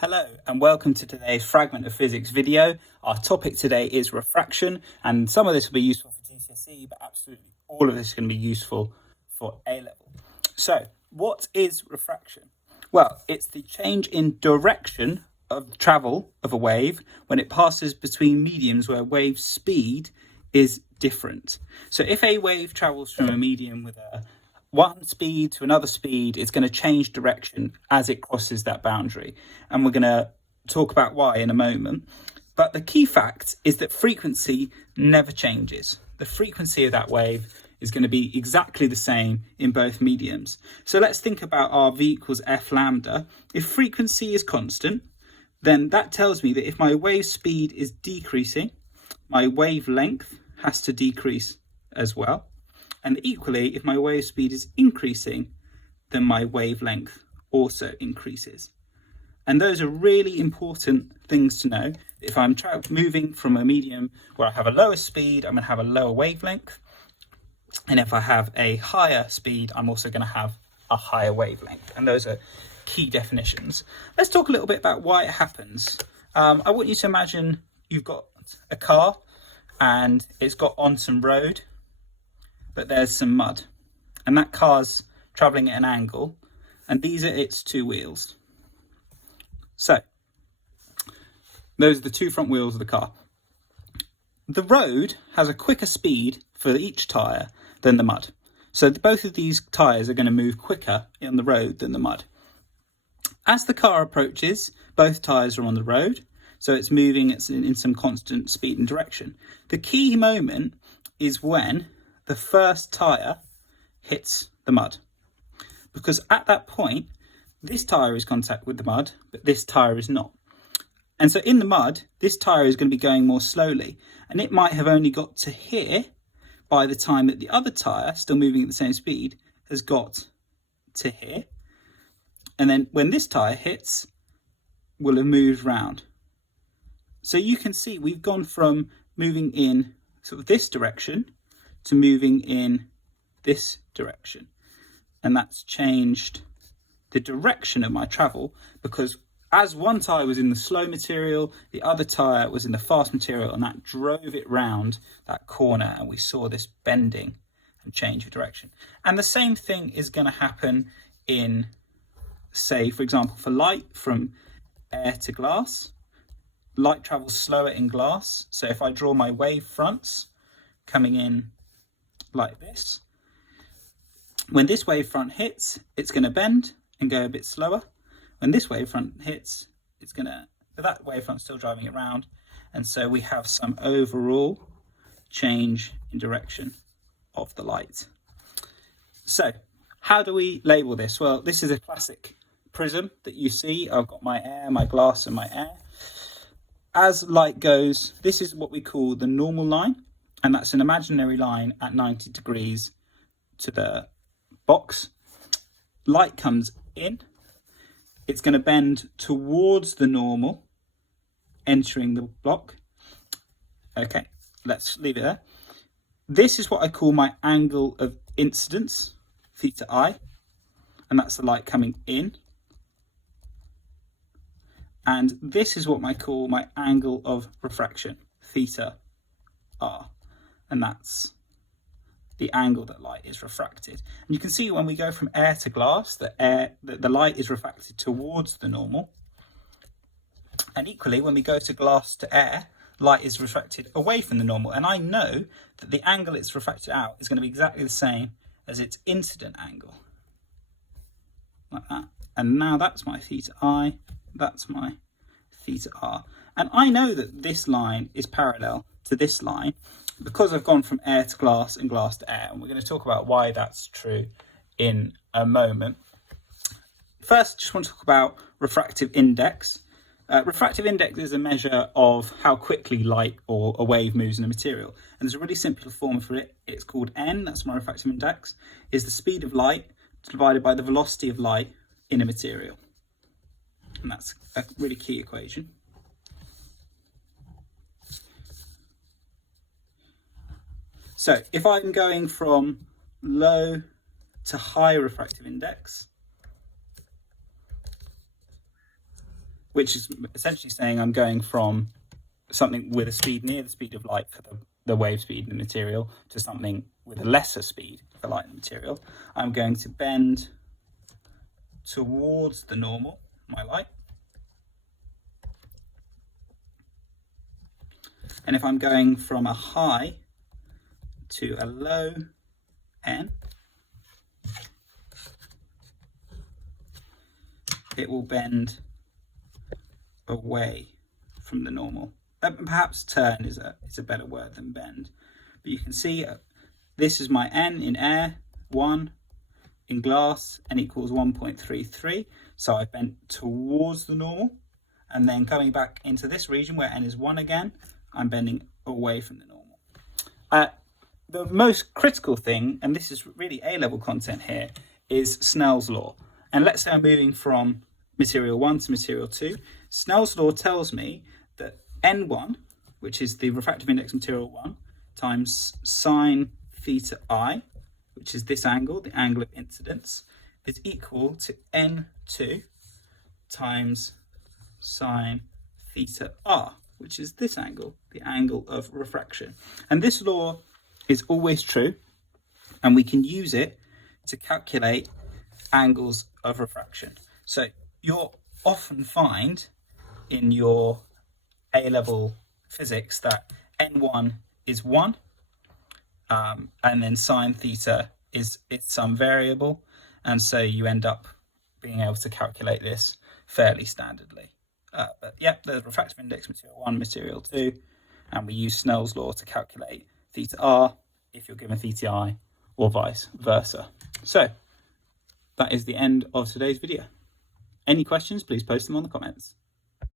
Hello and welcome to today's Fragment of Physics video. Our topic today is refraction, and some of this will be useful for GCSE, but absolutely all of this is going to be useful for A-level. So what is refraction? Well, it's the change in direction of travel of a wave when it passes between mediums where wave speed is different. So if a wave travels from a medium with one speed to another speed, it's going to change direction as it crosses that boundary. And we're going to talk about why in a moment. But the key fact is that frequency never changes. The frequency of that wave is going to be exactly the same in both mediums. So let's think about our V equals F lambda. If frequency is constant, then that tells me that if my wave speed is decreasing, my wavelength has to decrease as well. And equally, if my wave speed is increasing, then my wavelength also increases. And those are really important things to know. If I'm moving from a medium where I have a lower speed, I'm going to have a lower wavelength. And if I have a higher speed, I'm also going to have a higher wavelength. And those are key definitions. Let's talk a little bit about why it happens. I want you to imagine you've got a car and it's got on some road, but there's some mud, and that car's traveling at an angle, and these are its two wheels. So those are the two front wheels of the car. The road has a quicker speed for each tyre than the mud. So both of these tyres are going to move quicker on the road than the mud. As the car approaches, both tyres are on the road, so it's moving in some constant speed and direction. The key moment is when the first tyre hits the mud, because at that point this tyre is in contact with the mud, but this tyre is not. And so in the mud, this tyre is going to be going more slowly, and it might have only got to here by the time that the other tyre, still moving at the same speed, has got to here. And then when this tyre hits, will have moved round. So you can see we've gone from moving in sort of this direction to moving in this direction, and that's changed the direction of my travel, because as one tyre was in the slow material, the other tyre was in the fast material, and that drove it round that corner, and we saw this bending and change of direction. And the same thing is going to happen in, say, for example, for light from air to glass. Light travels slower in glass, so if I draw my wave fronts coming in like this, when this wavefront hits, it's going to bend and go a bit slower. When this wavefront hits, but that wavefront's still driving it around, and so we have some overall change in direction of the light. So how do we label this? Well, this is a classic prism that you see. I've got my air, my glass, and my air. As light goes, this is what we call the normal line, and that's an imaginary line at 90 degrees to the box. Light comes in, it's going to bend towards the normal, entering the block. Okay, let's leave it there. This is what I call my angle of incidence, theta I, and that's the light coming in. And this is what I call my angle of refraction, theta R. And that's the angle that light is refracted. And you can see when we go from air to glass, the light is refracted towards the normal. And equally, when we go to glass to air, light is refracted away from the normal. And I know that the angle it's refracted out is going to be exactly the same as its incident angle. Like that. And now that's my theta I, that's my theta R. And I know that this line is parallel to this line because I've gone from air to glass and glass to air, and we're going to talk about why that's true in a moment. First, just want to talk about refractive index. Refractive index is a measure of how quickly light or a wave moves in a material, and there's a really simple formula for it. It's called n, that's my refractive index, is the speed of light divided by the velocity of light in a material, and that's a really key equation. So if I'm going from low to high refractive index, which is essentially saying I'm going from something with a speed near the speed of light for the wave speed in the material to something with a lesser speed for light in the material. I'm going to bend towards the normal, my light. And if I'm going from a high to a low n, it will bend away from the normal. Perhaps turn is a better word than bend. But you can see this is my n in air, 1 in glass, n equals 1.33. So I've bent towards the normal. And then coming back into this region where n is 1 again, I'm bending away from the normal. The most critical thing, and this is really A-level content here, is Snell's law. And let's say I'm moving from material 1 to material 2. Snell's law tells me that N1, which is the refractive index material 1, times sine theta I, which is this angle, the angle of incidence, is equal to N2 times sine theta R, which is this angle, the angle of refraction. And this law is always true, and we can use it to calculate angles of refraction. So you'll often find in your A-level physics that N1 is 1, and then sine theta is some variable, and so you end up being able to calculate this fairly standardly. But yeah, there's refractive index material 1, material 2, and we use Snell's law to calculate theta r if you're given theta I, or vice versa. So that is the end of today's video. Any questions, please post them on the comments.